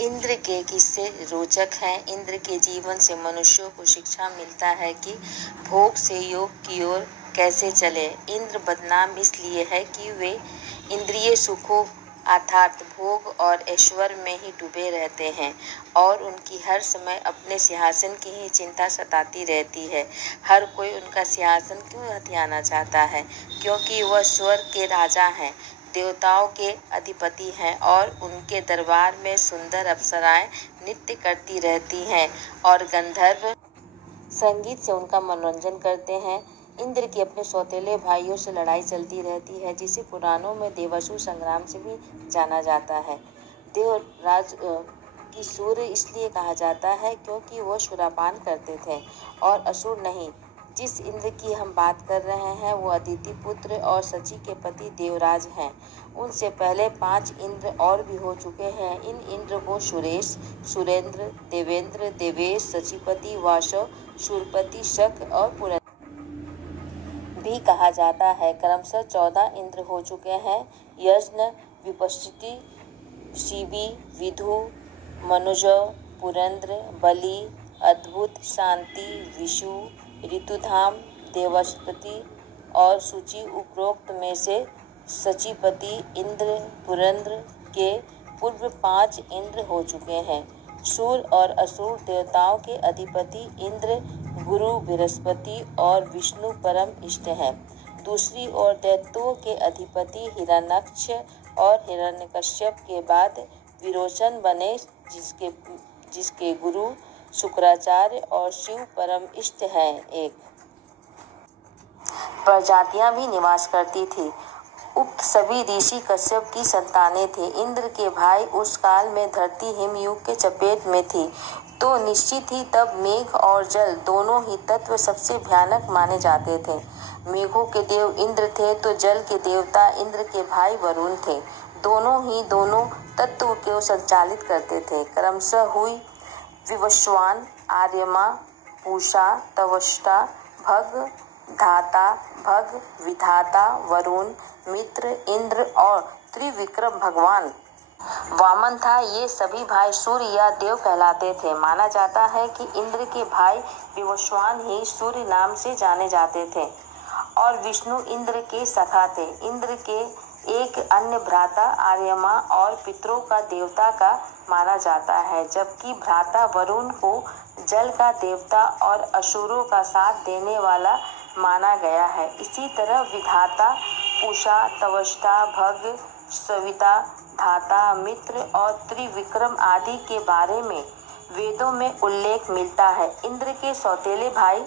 इंद्र के किस्से रोचक हैं। इंद्र के जीवन से मनुष्यों को शिक्षा मिलता है कि भोग से योग की ओर कैसे चले। इंद्र बदनाम इसलिए है कि वे इंद्रिय सुखों अर्थात भोग और ऐश्वर्य में ही डूबे रहते हैं और उनकी हर समय अपने सिंहासन की ही चिंता सताती रहती है। हर कोई उनका सिंहासन क्यों हथियाना चाहता है? क्योंकि वह स्वर्ग के राजा हैं, देवताओं के अधिपति हैं और उनके दरबार में सुंदर अप्सराएं नृत्य करती रहती हैं और गंधर्व संगीत से उनका मनोरंजन करते हैं। इंद्र की अपने सौतेले भाइयों से लड़ाई चलती रहती है, जिसे पुराणों में देवासुर संग्राम से भी जाना जाता है। देवराज की सूर्य इसलिए कहा जाता है क्योंकि वो सुरापान करते थे और असुर नहीं। जिस इंद्र की हम बात कर रहे हैं वो अदिति पुत्र और शची के पति देवराज हैं। उनसे पहले 5 इंद्र और भी हो चुके हैं। इन इंद्र को सुरेश, सुरेंद्र, देवेंद्र, देवेश, शचीपति, वासव, शूरपति, शक और पुरंदर भी कहा जाता है। क्रमशः 14 इंद्र हो चुके हैं। यज्ञ, विपश्चिति, शिवी, विधु, मनुज, पुरंद्र, बलि, अद्भुत, शांति, विशु, ऋतुधाम, देवस्पति और सूचि। उपरोक्त में से शचीपति इंद्र पुरंद्र के पूर्व 5 इंद्र हो चुके हैं। सूर और असुर देवताओं के अधिपति इंद्र, गुरु बृहस्पति और विष्णु परम इष्ट हैं। दूसरी ओर दैत्यों के अधिपति हिरण्याक्ष और हिरण्यकश्यप के बाद विरोचन बने, जिसके गुरु शुक्राचार्य और शिव परम इष्ट हैं। एक प्रजातियां भी निवास करती थी। उक्त सभी ऋषि कश्यप की संतानें थे। इंद्र के भाई उस काल में धरती हिमयुग के चपेट में थी, तो निश्चित ही तब मेघ और जल दोनों ही तत्व सबसे भयानक माने जाते थे। मेघों के देव इंद्र थे तो जल के देवता इंद्र के भाई वरुण थे। दोनों तत्व को संचालित करते थे। क्रमशः हुई विवस्वान, आर्यमा, पूषा, तवष्टा, भग, धाता, भग, विधाता, वरुण, मित्र, इंद्र और त्रिविक्रम भगवान वामन था। ये सभी भाई सूर्य या देव कहलाते थे। माना जाता है कि इंद्र के भाई विवस्वान ही सूर्य नाम से जाने जाते थे और विष्णु इंद्र के सखा थे। इंद्र के एक अन्य भ्राता आर्यमा और पितरों का देवता का माना जाता है, जबकि भ्राता वरुण को जल का देवता और असुरों का साथ देने वाला माना गया है। इसी तरह विधाता, पूषा, तवष्टा, भग, सविता, धाता, मित्र और त्रिविक्रम आदि के बारे में वेदों में उल्लेख मिलता है। इंद्र के सौतेले भाई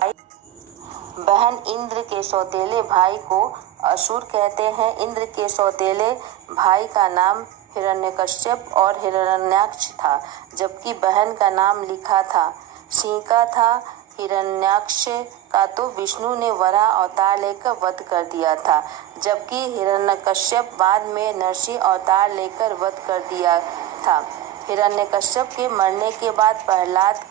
बहन इंद्र के सौतेले भाई को असुर कहते हैं। इंद्र के सौतेले भाई का नाम हिरण्यकश्यप और हिरण्याक्ष था, जबकि बहन का नाम लिखा था सिंहिका था। हिरण्याक्ष का तो विष्णु ने वराह अवतार लेकर वध कर दिया था, जबकि हिरण्यकश्यप बाद में नरसिंह अवतार लेकर वध कर दिया था। हिरण्यकश्यप के मरने के बाद प्रहलाद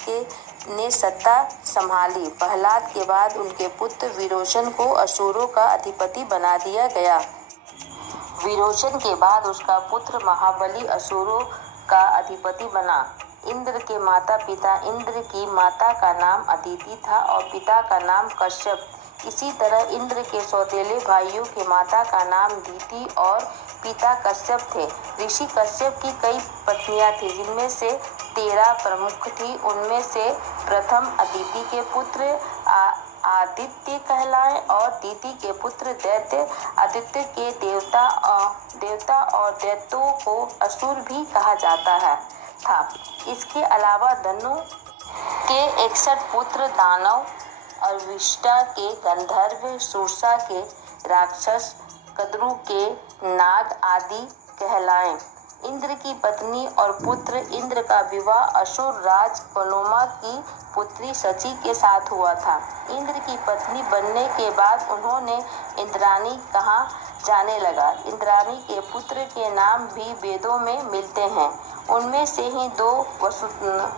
ने सत्ता संभाली। प्रहलाद के बाद उनके पुत्र विरोचन को असुरों का अधिपति बना दिया गया। विरोचन के बाद उसका पुत्र महाबली असुरों का अधिपति बना। इंद्र के माता पिता, इंद्र की माता का नाम अदिति था और पिता का नाम कश्यप। इसी तरह इंद्र के सौतेले भाइयों के माता का नाम दीति और पिता कश्यप थे। ऋषि कश्यप की कई पत्नियां थीं, जिनमें से 13 प्रमुख थी। उनमें से प्रथम अदिति के पुत्र आदित्य कहलाए और दीति के पुत्र दैत्य। आदित्य के देवता और दैत्यों को असुर भी कहा जाता था। इसके अलावा दनु के 61 पुत्र दानव, अर्विष्टा के गंधर्व, सुरसा के राक्षस, कद्रु के नाग आदि कहलाए। इंद्र की पत्नी और पुत्र इंद्र का विवाह असुर राज पलोमा की पुत्री शची के साथ हुआ था। इंद्र की पत्नी बनने के बाद उन्होंने इंद्राणी कहा जाने लगा। इंद्राणी के पुत्र के नाम भी वेदों में मिलते हैं। उनमें से ही 2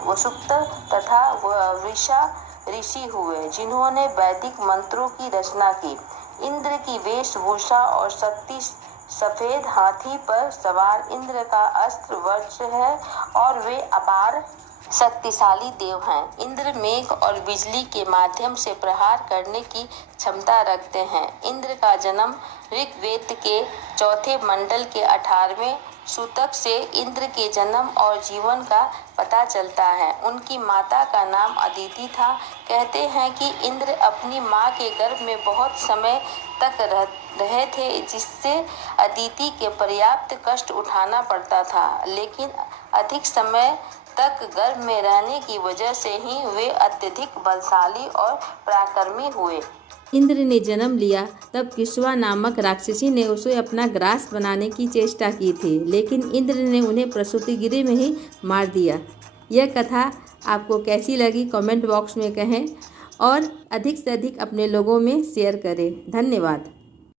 वसुप्त तथा वृषा ऋषि हुए, जिन्होंने वैदिक मंत्रों की रचना की। इंद्र की वेशभूषा और शक्ति सफेद हाथी पर सवार इंद्र का अस्त्र वज्र है और वे अपार शक्तिशाली देव हैं। इंद्र मेघ और बिजली के माध्यम से प्रहार करने की क्षमता रखते हैं। इंद्र का जन्म ऋग्वेद के चौथे मंडल के 18वें सूतक से इंद्र के जन्म और जीवन का पता चलता है। उनकी माता का नाम अदिति था। कहते हैं कि इंद्र अपनी माँ के गर्भ में बहुत समय तक रहे थे, जिससे अदिति के पर्याप्त कष्ट उठाना पड़ता था, लेकिन अधिक समय तक गर्भ में रहने की वजह से ही वे अत्यधिक बलशाली और पराक्रमी हुए। इंद्र ने जन्म लिया तब किस्वा नामक राक्षसी ने उसे अपना ग्रास बनाने की चेष्टा की थी, लेकिन इंद्र ने उन्हें प्रसूति गृह में ही मार दिया। यह कथा आपको कैसी लगी कमेंट बॉक्स में कहें और अधिक से अधिक अपने लोगों में शेयर करें। धन्यवाद।